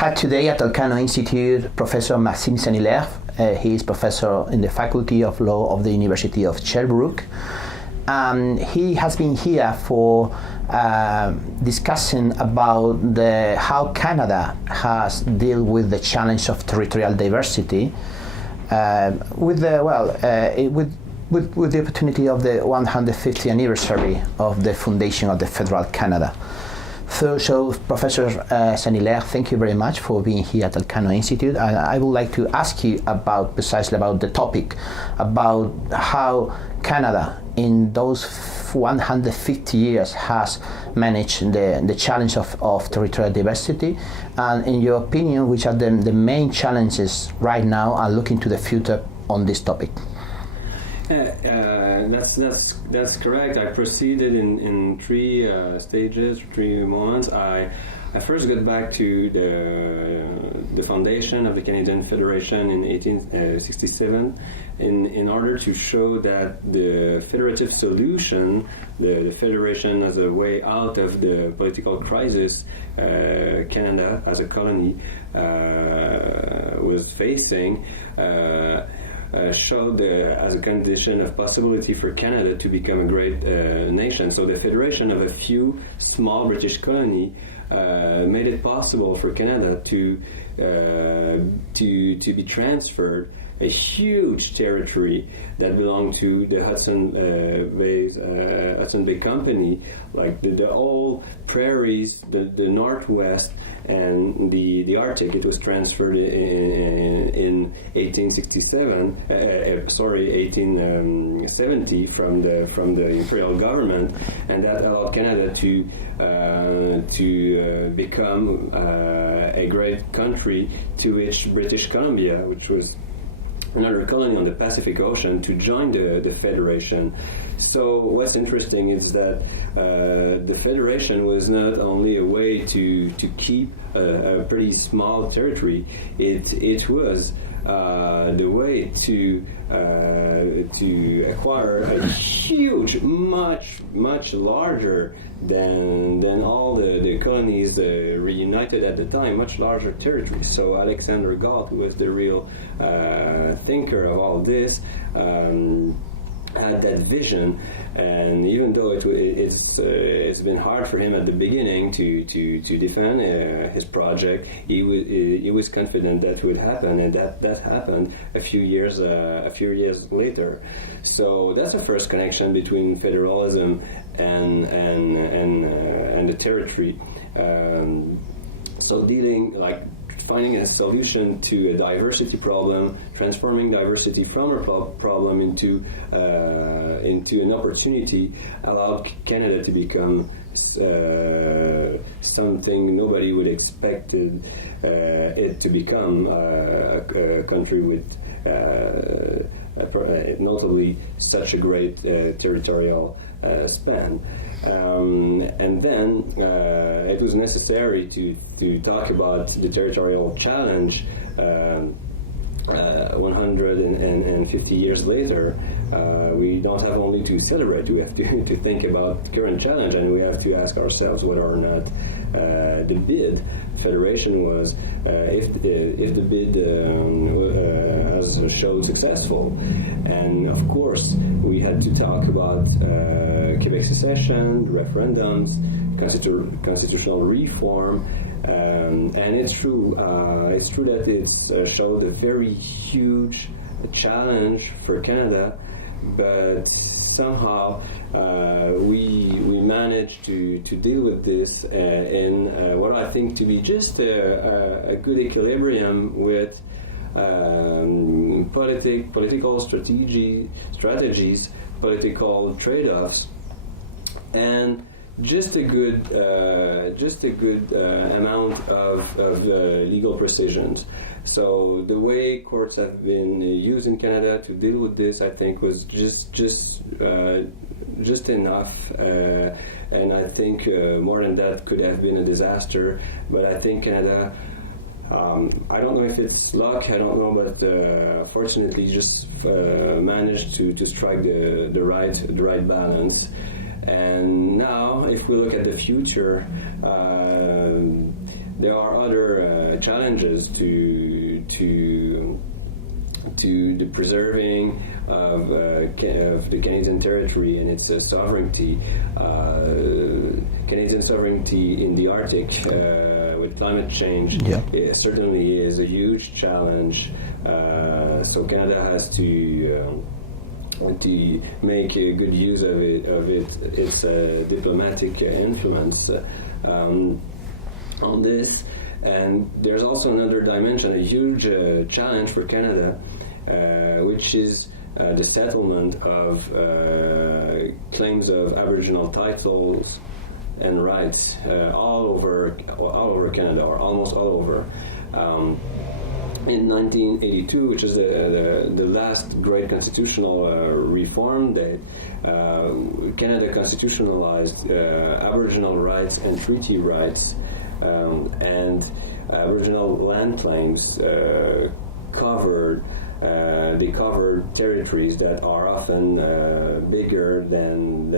had today at Elcano Institute Professor Maxime St-Hilaire. He is professor in the Faculty of Law of the University of Sherbrooke. He has been here for discussing about how Canada has dealt with the challenge of territorial diversity with the opportunity of the 150th anniversary of the foundation of the Federal Canada. So Professor St-Hilaire, thank you very much for being here at Elcano Institute. And I would like to ask you precisely about the topic, about how Canada in those 150 years has managed the challenge of territorial diversity, and in your opinion, which are the main challenges right now and looking to the future on this topic. That's correct. I proceeded in three stages, 3 moments. I first got back to the foundation of the Canadian Federation in 1867 in order to show that the federative solution, the federation as a way out of the political crisis Canada as a colony was facing, showed as a condition of possibility for Canada to become a great nation. So the federation of a few small British colonies made it possible for Canada to be transferred a huge territory that belonged to the Hudson Bay Company, like the whole prairies, the Northwest, and the Arctic. It was transferred in 1870 from the imperial government, and that allowed Canada to become a great country, to which British Columbia, which was another colony on the Pacific Ocean, to join the Federation. So what's interesting is that the Federation was not only a way to keep a pretty small territory, it was the way to acquire a huge, much larger than all the colonies reunited at the time, much larger territory. So Alexander Galt, who was the real thinker of all this, had that vision, and even though it's been hard for him at the beginning to defend his project, he was confident that would happen, and that happened a few years later. So that's the first connection between federalism and the territory. So finding a solution to a diversity problem, transforming diversity from a problem into an opportunity, allowed Canada to become something nobody would expect it to become, a country with notably such a great territorial span. And then it was necessary to talk about the territorial challenge 150 years later. We don't have only to celebrate, we have to think about the current challenge, and we have to ask ourselves whether or not the bid federation was, if the bid has showed successful. And of course we had to talk about Quebec secession, referendums, constitutional reform, and it's true that it's showed a very huge challenge for Canada, but somehow we managed to deal with this in what I think to be just a good equilibrium with political strategies, political trade-offs, and just a good amount of legal precisions. So the way courts have been used in Canada to deal with this, I think, was just enough, and I think more than that could have been a disaster. But I think Canada, I don't know if it's luck, I don't know, but fortunately just managed to strike the right balance. And now, if we look at the future, there are other challenges to the preserving of the Canadian territory and its sovereignty. Canadian sovereignty in the Arctic with climate change certainly is a huge challenge. So Canada has to make a good use of its diplomatic influence on this. And there's also another dimension, a huge challenge for Canada, which is the settlement of claims of Aboriginal titles and rights all over Canada, or almost all over. In 1982, which is the last great constitutional reform date, Canada constitutionalized Aboriginal rights and treaty rights, and Aboriginal land claims covered territories that are often bigger than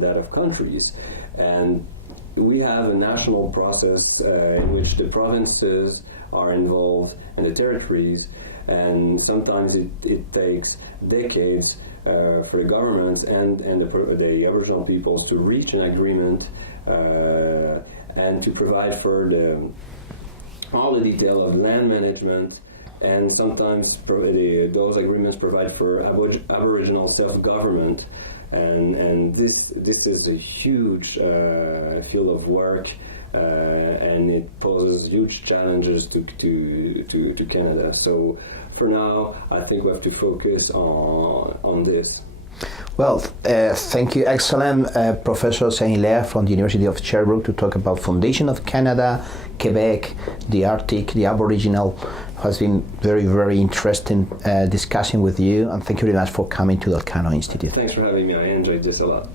that of countries. And we have a national process in which the provinces are involved and the territories, and sometimes it takes decades for the governments and the Aboriginal peoples to reach an agreement and to provide for all the detail of land management, and sometimes those agreements provide for Aboriginal self-government, and this is a huge field of work. And it poses huge challenges to Canada. So for now, I think we have to focus on this. Well, thank you. Excellent, Professor St-Hilaire from the University of Sherbrooke, to talk about Foundation of Canada, Quebec, the Arctic, the Aboriginal. Has been very, very interesting discussing with you, and thank you very much for coming to the Elcano Institute. Thanks for having me. I enjoyed this a lot.